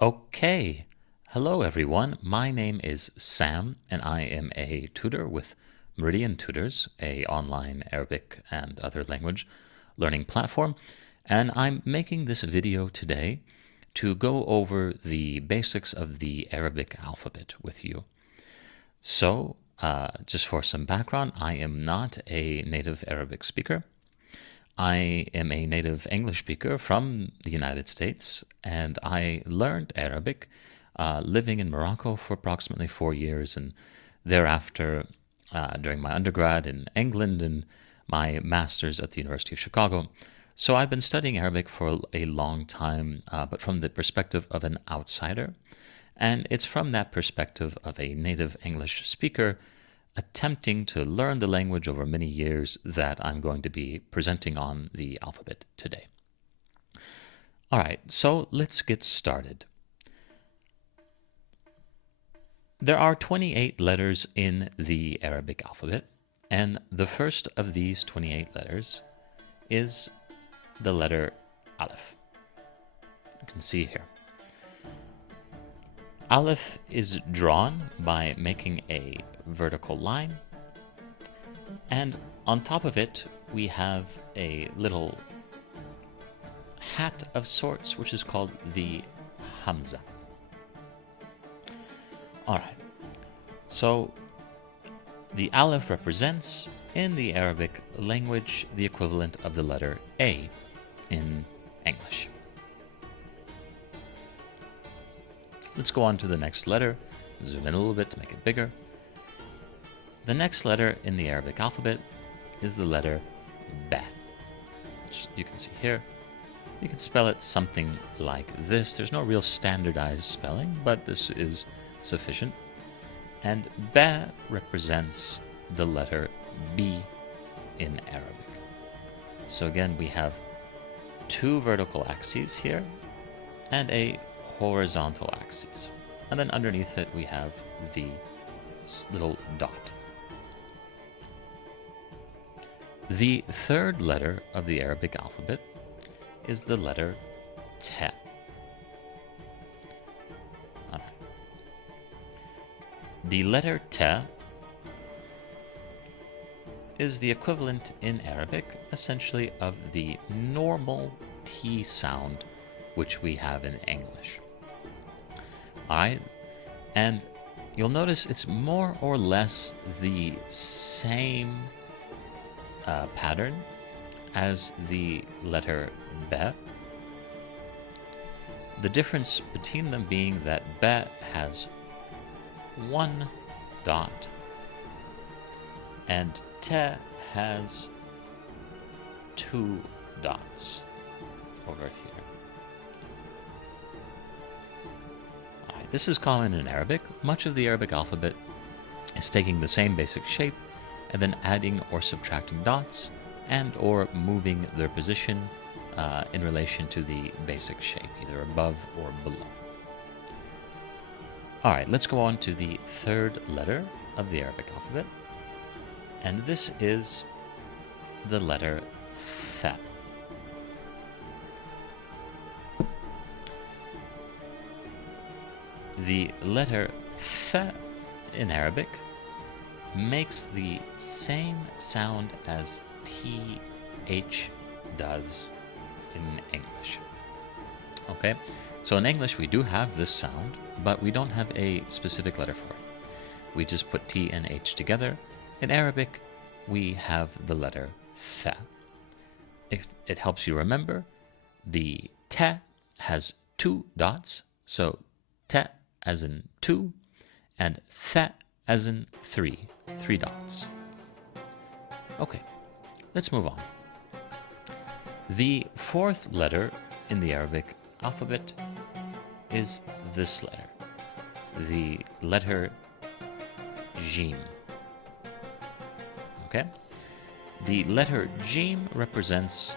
Okay. Hello, everyone. My name is Sam, and I am a tutor with Meridian Tutors, a online Arabic and other language learning platform. And I'm making this video today to go over the basics of the Arabic alphabet with you. So, just for some background, I am not a native Arabic speaker. I am a native English speaker from the United States, and I learned Arabic living in Morocco for approximately 4 years, and thereafter, during my undergrad in England and my master's at the University of Chicago. So I've been studying Arabic for a long time, but from the perspective of an outsider. And it's from that perspective of a native English speaker attempting to learn the language over many years that I'm going to be presenting on the alphabet today. All right, so let's get started. There are 28 letters in the Arabic alphabet, and the first of these 28 letters is the letter Alif. You can see here. Alif is drawn by making a vertical line, and on top of it we have a little hat of sorts, which is called the Hamza. Alright, so the Alif represents, in the Arabic language, the equivalent of the letter A in English. Let's go on to the next letter. Zoom in a little bit to make it bigger. The next letter in the Arabic alphabet is the letter Ba, which you can see here. You can spell it something like this. There's no real standardized spelling, but this is sufficient. And Ba represents the letter B in Arabic. So again, we have two vertical axes here and a horizontal axis. And then underneath it we have the little dot. The third letter of the Arabic alphabet is the letter Ta. All right. The letter Ta is the equivalent in Arabic, essentially, of the normal T sound which we have in English. Alright, and you'll notice it's more or less the same pattern as the letter Ba. The difference between them being that Ba has one dot and Ta has two dots over here. This is common in Arabic. Much of the Arabic alphabet is taking the same basic shape and then adding or subtracting dots and or moving their position in relation to the basic shape, either above or below. All right, let's go on to the third letter of the Arabic alphabet, and this is the letter Tha. The letter Tha in Arabic makes the same sound as TH does in English. Okay, so in English we do have this sound, but we don't have a specific letter for it. We just put T and H together. In Arabic, we have the letter Tha. If it helps you remember, the Ta has two dots, so Ta as in two, and Tha as in three dots. Okay, let's move on. The fourth letter in the Arabic alphabet is this letter, the letter Jim. Okay? The letter Jim represents,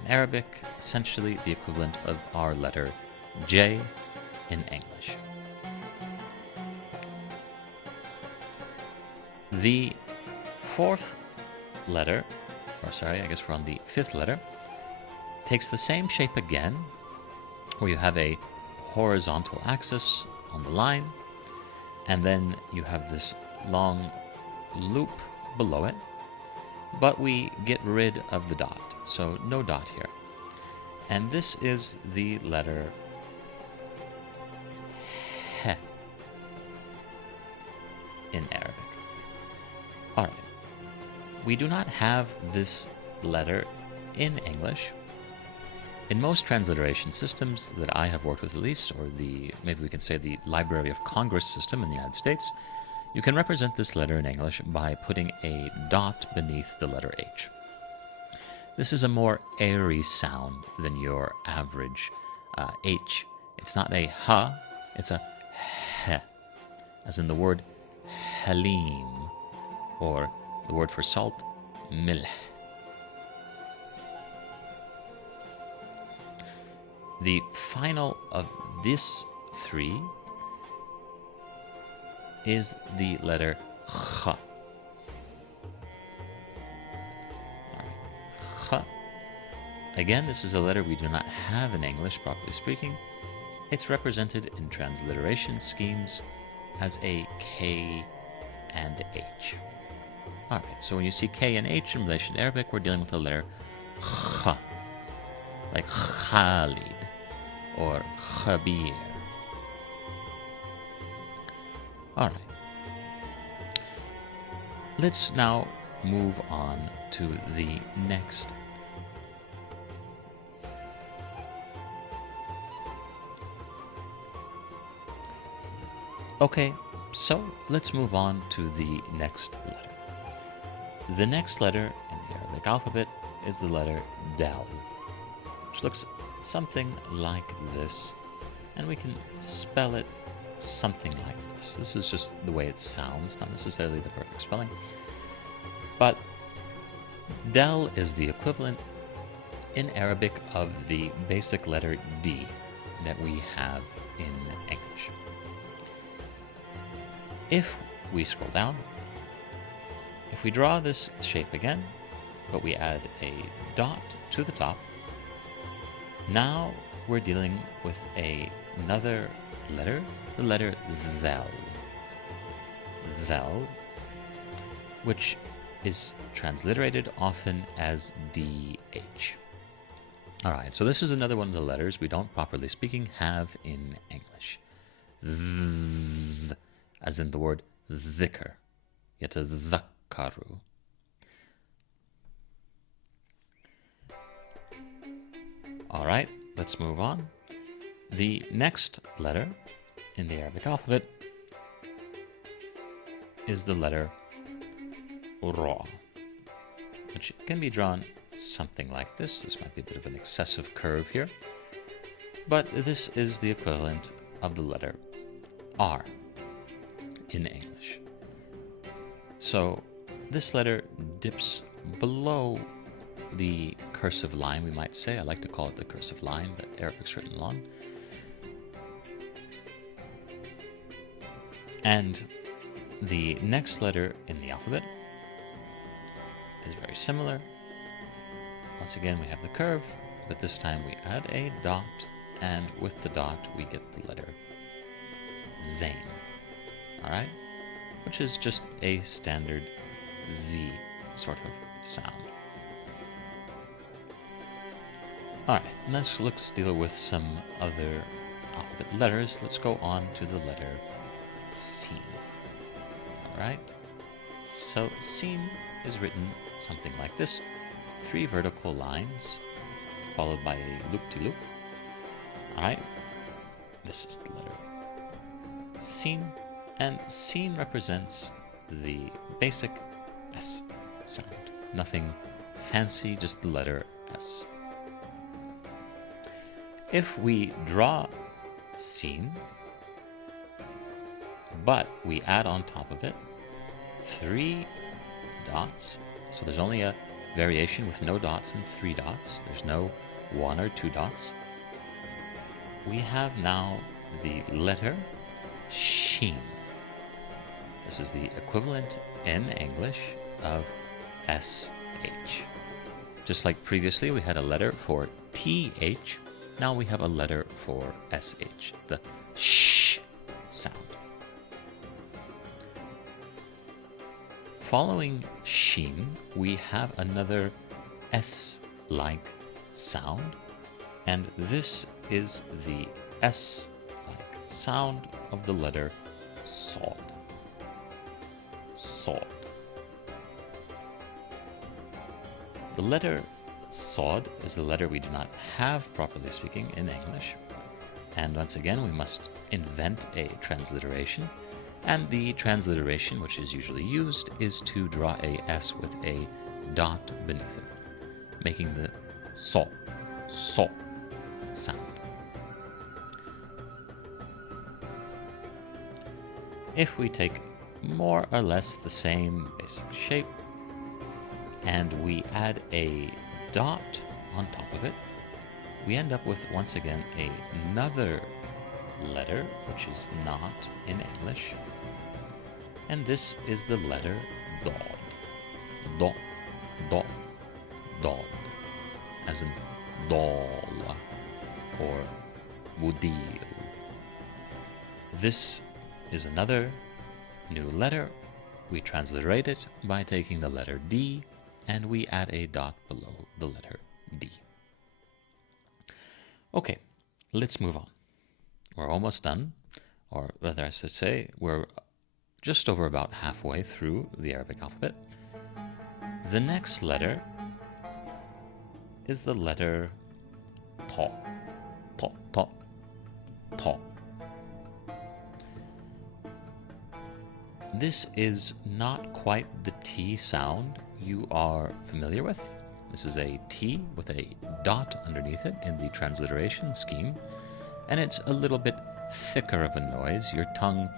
in Arabic, essentially the equivalent of our letter J in English. The fourth letter, or sorry, I guess we're on the fifth letter, takes the same shape again, where you have a horizontal axis on the line, and then you have this long loop below it, but we get rid of the dot, so no dot here. And this is the letter he in Arabic. All right. We do not have this letter in English. In most transliteration systems that I have worked with, at least, or maybe we can say the Library of Congress system in the United States, you can represent this letter in English by putting a dot beneath the letter H. This is a more airy sound than your average H. It's not a ha, it's a he, as in the word halim, or the word for salt, milh. The final of this three is the letter kha. Kha. Again, this is a letter we do not have in English, properly speaking. It's represented in transliteration schemes as a K and H. All right, so when you see K and H in relation to Arabic, we're dealing with the letter kha, like Khalid or Khabir. All right. Let's now move on to the next. Okay, so let's move on to the next letter. The next letter in the Arabic alphabet is the letter Dal, which looks something like this, and we can spell it something like this. This is just the way it sounds, not necessarily the perfect spelling. But Dal is the equivalent in Arabic of the basic letter D that we have in English. If we scroll down, if we draw this shape again, but we add a dot to the top, now we're dealing with another letter, the letter Thal. Thal, which is transliterated often as DH. All right, so this is another one of the letters we don't, properly speaking, have in English. As in the word dhikr, yatadhakkaru. All right, let's move on. The next letter in the Arabic alphabet is the letter Ra, which can be drawn something like this. This might be a bit of an excessive curve here, but this is the equivalent of the letter R in English. So this letter dips below the cursive line, we might say. I like to call it the cursive line, but Arabic's written long. And the next letter in the alphabet is very similar. Once again, we have the curve, but this time we add a dot, and with the dot we get the letter Zain. All right? Which is just a standard Z sort of sound. All right, let's deal with some other alphabet letters. Let's go on to the letter Sin. All right, so Sin is written something like this: 3 vertical lines followed by a loop-de-loop. All right, this is the letter Sin, and Sin represents the basic S sound. Nothing fancy, just the letter S. If we draw Sin, but we add on top of it 3 dots, so there's only a variation with no dots and 3 dots. There's no 1 or 2 dots. We have now the letter Shin. This is the equivalent in English of SH. Just like previously we had a letter for TH, Now we have a letter for SH, the sh sound. Following sheen, we have another S-like sound, and this is the S-like sound of the letter sod. Sod. The letter sod is a letter we do not have, properly speaking, in English. And once again, we must invent a transliteration. And the transliteration, which is usually used, is to draw a S with a dot beneath it, making the so sound. If we take more or less the same basic shape and we add a dot on top of it, we end up with, once again, another letter which is not in English, and this is the letter dod. Do, do, dod, as in dol or mudil. This is another new letter. We transliterate it by taking the letter D and we add a dot below the letter D. Okay, let's move on. We're almost done, or rather I should say, we're just over about halfway through the Arabic alphabet. The next letter is the letter ta. Ta, ta, ta. This is not quite the T sound you are familiar with. This is a T with a dot underneath it in the transliteration scheme, and it's a little bit thicker of a noise. Your tongue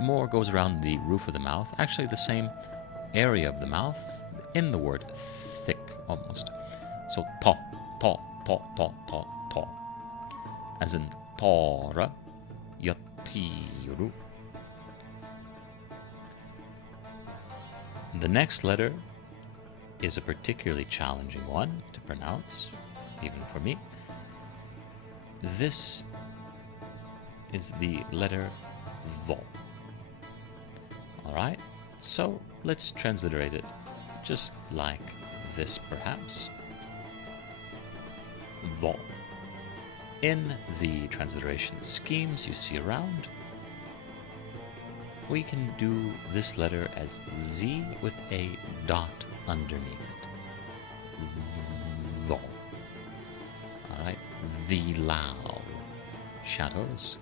more goes around the roof of the mouth, actually the same area of the mouth in the word thick almost. So ta, ta, ta, ta, ta, ta, as in tara yatiru. The next letter is a particularly challenging one to pronounce, even for me. This is the letter vo. Alright, so let's transliterate it just like this, perhaps. Vo. In the transliteration schemes you see around, we can do this letter as Z with a dot underneath it. Zo. Alright, vilal. Shadows.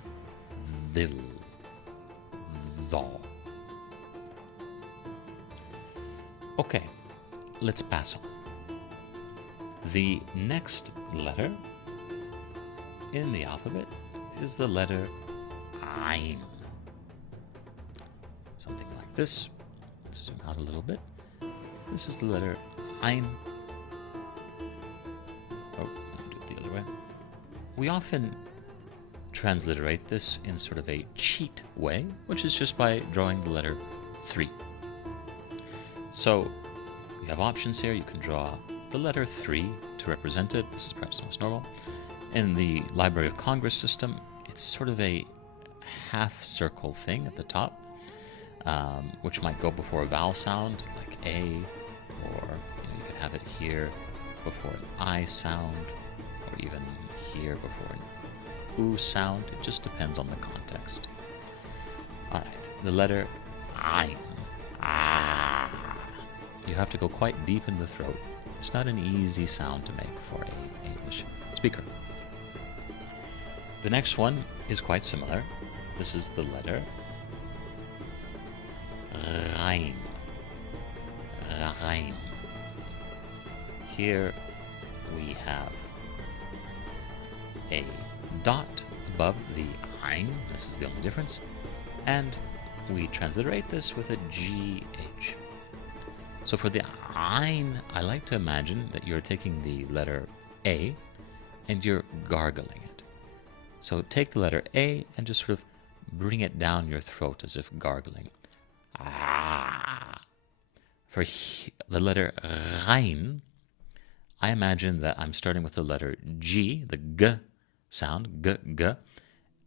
Vil. Zo. Okay, let's pass on. The next letter in the alphabet is the letter Ain. Something like this. Let's zoom out a little bit. This is the letter Ain. Oh, I'll do it the other way. We often transliterate this in sort of a cheat way, which is just by drawing the letter 3. So you have options here. You can draw the letter 3 to represent it. This is perhaps most normal. In the Library of Congress system, it's sort of a half circle thing at the top, which might go before a vowel sound like A, or you could have it here before an I sound, or even here before an U sound. It just depends on the context. All right, the letter Ain. Ah. You have to go quite deep in the throat. It's not an easy sound to make for an English speaker. The next one is quite similar. This is the letter Ghain. Ghain. Here we have a dot above the Ain. This is the only difference. And we transliterate this with a GH. So for the Ain, I like to imagine that you're taking the letter A and you're gargling it. So take the letter A and just sort of bring it down your throat as if gargling. Ah. For the letter Ghain, I imagine that I'm starting with the letter G, the G sound, g,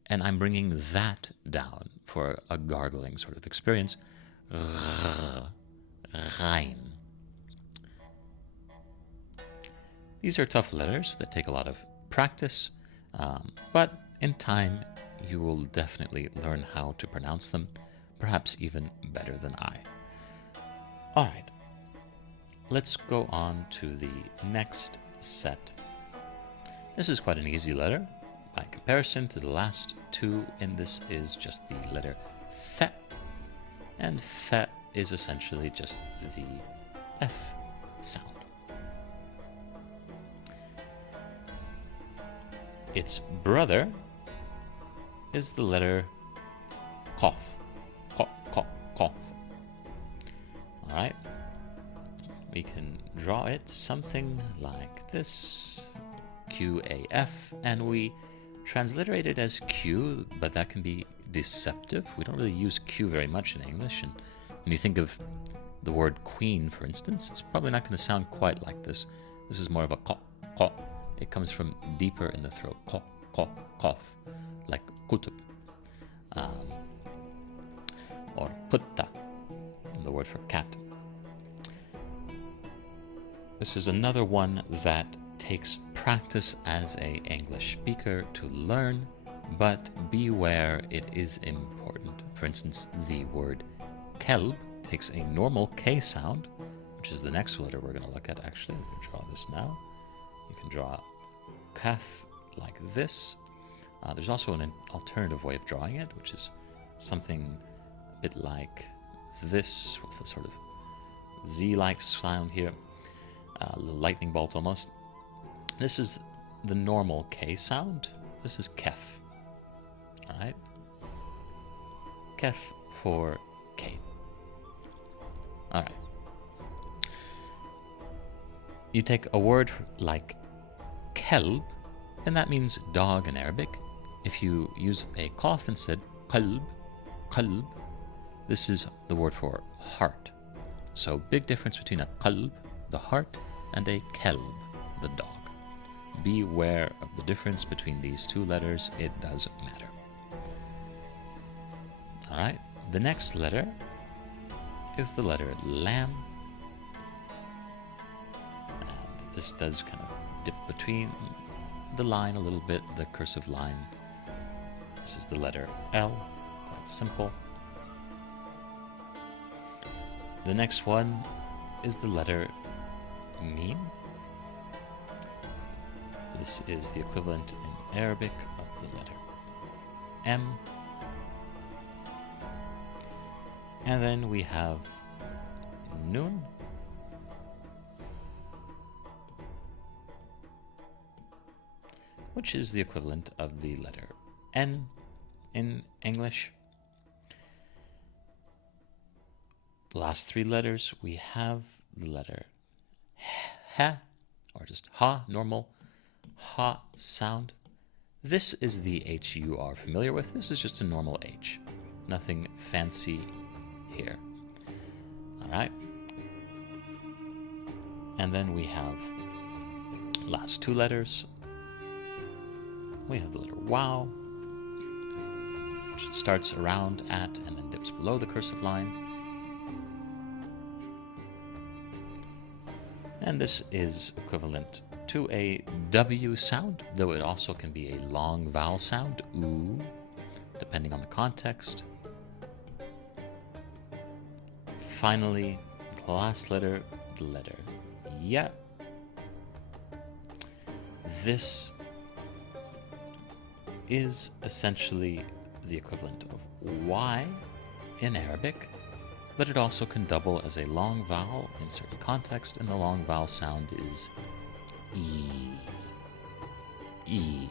and I'm bringing that down for a gargling sort of experience. Rein. These are tough letters that take a lot of practice, but in time you will definitely learn how to pronounce them, perhaps even better than I. All right, let's go on to the next set. This is quite an easy letter. By comparison to the last two in this is just the letter fe, and fe is essentially just the F sound. Its brother is the letter Qaf. Qaf. All right. We can draw it something like this, QAF, and we transliterate it as Q, but that can be deceptive. We don't really use Q very much in English, and when you think of the word queen, for instance, it's probably not going to sound quite like this. This is more of a Q, Q. It comes from deeper in the throat, Q, Q, Qaf, like kutub, or qutta, the word for cat. This is another one that takes practice as an English speaker to learn, but beware, it is important. For instance, the word kelb takes a normal K sound, which is the next letter we're going to look at actually. I'm going to draw this now. You can draw kaf like this. There's also an alternative way of drawing it, which is something a bit like this, with a sort of Z-like sound here. A little lightning bolt almost. This is the normal K sound. This is kef. Alright? Kef for K. Alright. You take a word like kelb, and that means dog in Arabic. If you use a qaf instead, qalb, this is the word for heart. So big difference between a qalb, the heart, and a kelb, the dog. Beware of the difference between these two letters. It does matter. All right, the next letter is the letter lam. And this does kind of dip between the line a little bit, the cursive line. This is the letter L, quite simple. The next one is the letter Mim. This is the equivalent in Arabic of the letter M. And then we have Nun. Which is the equivalent of the letter N in English. The last three letters, we have the letter Ha, or just Ha, normal Ha sound. This is the H you are familiar with. This is just a normal H. Nothing fancy here. All right. And then we have last two letters. We have the letter Wow, which starts around at and then dips below the cursive line. And this is equivalent to a W sound, though it also can be a long vowel sound, oo, depending on the context. Finally, the last letter, the letter Ya. This is essentially the equivalent of Y in Arabic, but it also can double as a long vowel in certain contexts, and the long vowel sound is E. E.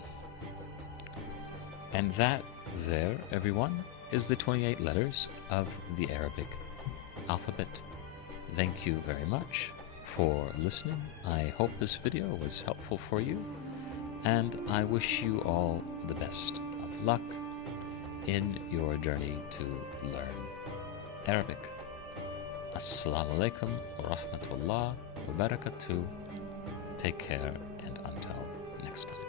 And that there, everyone, is the 28 letters of the Arabic alphabet. Thank you very much for listening. I hope this video was helpful for you, and I wish you all the best of luck in your journey to learn Arabic. Assalamu alaikum wa rahmatullah wa barakatuh. Take care, and until next time.